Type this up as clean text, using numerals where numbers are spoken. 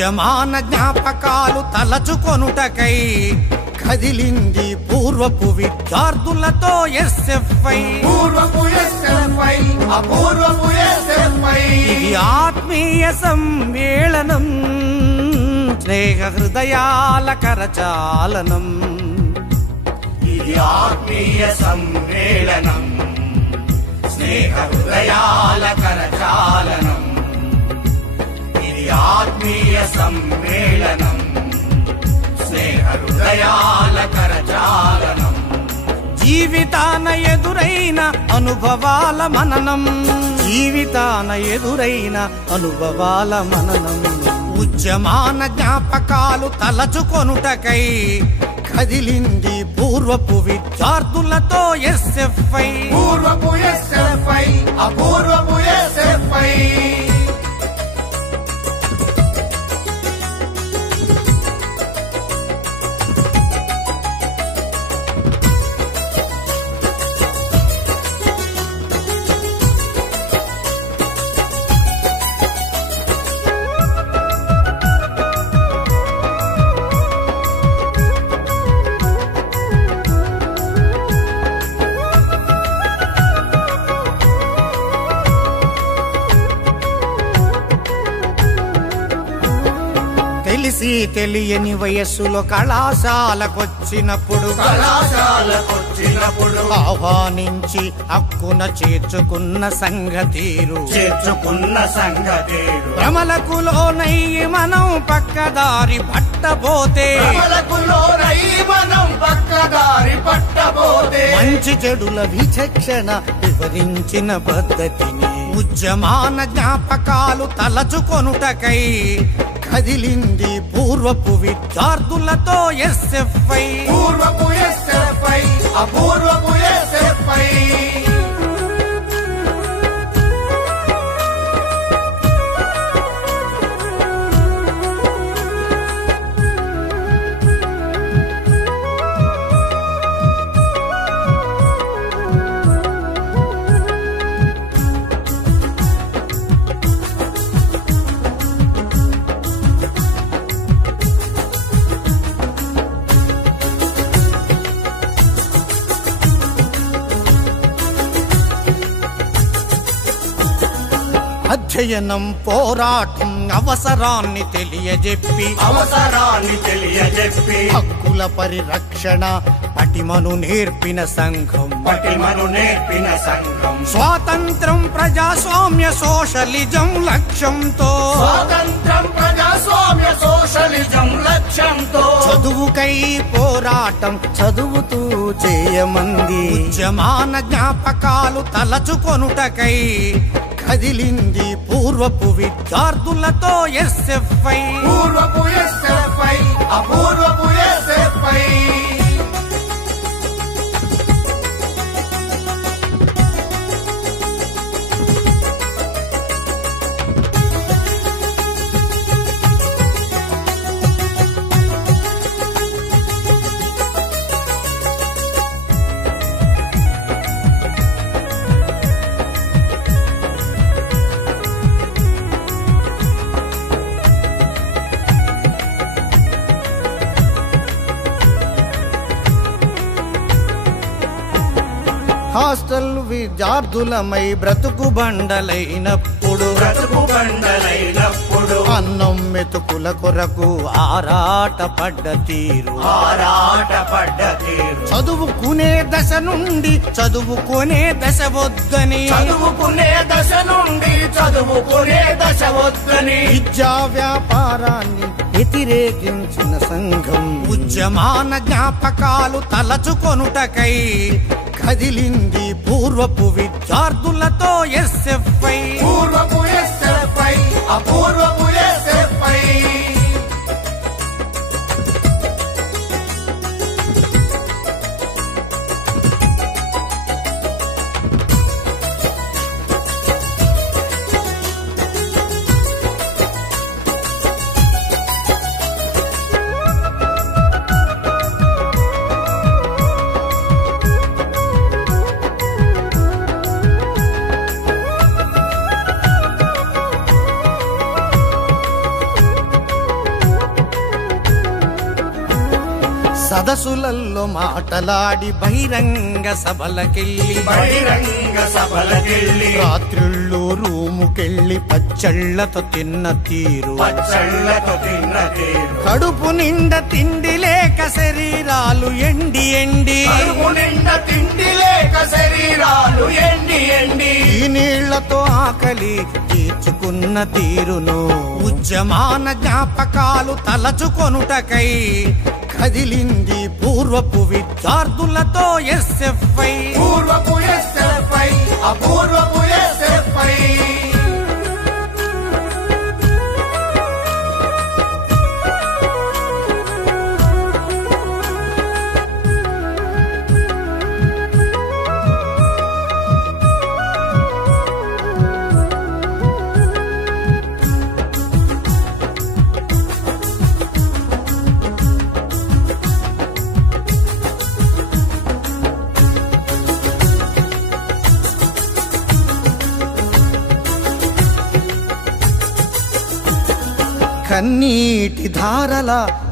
ఉద్యమాన జ్ఞాపకాలు తలచుకొనుటకై కదిలింది పూర్వపు విద్యార్థులతో ఎస్ఎఫ్ఐ. ఇది ఆత్మీయ సమ్మేళనం, స్నేహ హృదయాల కరచాలనం. ఇది ఆత్మీయ సమ్మేళనం, స్నేహ హృదయాల కరచాలనం. ఇది ఆత్మీయ సమ్మేళనం, స్నేహ హృదయాల కరచాలనం. జీవితాన ఎదురైన అనుభవాల మననం, జీవితాన ఎదురైన అనుభవాల మననం. ఉద్యమాన జ్ఞాపకాలు తలచుకొనుటకై కదిలింది పూర్వపు విద్యార్థులతో ఎస్ఎఫ్ఐ. పూర్వపు ఎస్ఎఫ్ఐ, అపూర్వపు ఎస్ఎఫ్ఐ. తెలిసి తెలియని వయస్సులో కళాశాలకొచ్చినప్పుడు ఆహ్వానించి హక్కున చేర్చుకున్న సంగతీరు, భ్రమలకు లోనయ్యి మనం పక్కదారి పట్టబోతే, మంచి చెడుల విచక్షణ వివరించిన పద్ధతిని ఉద్యమాన జ్ఞాపకాలు తలచుకొనుటకై కదిలింది పూర్వపు విద్యార్థులతో ఎస్ఎఫ్ఐ. పూర్వపు ఎస్ఎఫ్ఐ, అపూర్వపు ఎస్ఎఫ్ఐ. అధ్యయనం పోరాటం అవసరాన్ని తెలియజెప్పి హక్కుల పరిరక్షణ పటిమను నేర్పిన సంఘం, స్వాతంత్రం ప్రజాస్వామ్య సోషలిజం లక్ష్యంతో, చదువుకై పోరాటం చదువుతూ చేయమంది. ఉద్యమాన జ్ఞాపకాలు తలచుకొనుటకై కదిలింది పూర్వపు విద్యార్థులతో ఎస్ఎఫ్ఐ. పూర్వపు ఎస్ఎఫ్ఐ, అపూర్వపు ఎస్ఎఫ్ఐ. హాస్టల్ విద్యార్థులమై బ్రతుకు బండలైనప్పుడు, అన్నం మెతుకుల కొరకు ఆరాటపడ్డ తీరు, చదువుకునే దశ నుండి చదువుకునే దశ వద్దని, విద్యా వ్యాపారాన్ని వ్యతిరేకించిన సంఘం ఉద్యమాన జ్ఞాపకాలు తలచుకొనుటకై కదిలింది పూర్వపు విద్యార్థులతో ఎస్ఎఫ్ఐ. పూర్వపు ఎస్ఎఫ్ఐ, అపూర్వపు ఎస్ఎఫ్ఐ. సదసులల్లో మాటలాడి బహిరంగ సభలకెళ్ళి రాత్రుళ్ళు రూముకెళ్ళి పచ్చళ్ళతో తిన్న తీరు కడుపు నిండా తిండి లేక శరీరాలు ఎండి ఈ నీళ్లతో ఆకలి తీర్చుకున్న తీరును ఉద్యమాన జ్ఞాపకాలు తలచుకొనుటకై కదిలింది పూర్వపు విద్యార్థులతో ఎస్ఎఫ్ఐ అపూర్వపు ఎస్ఎఫ్ఐ కన్నీటి ధారల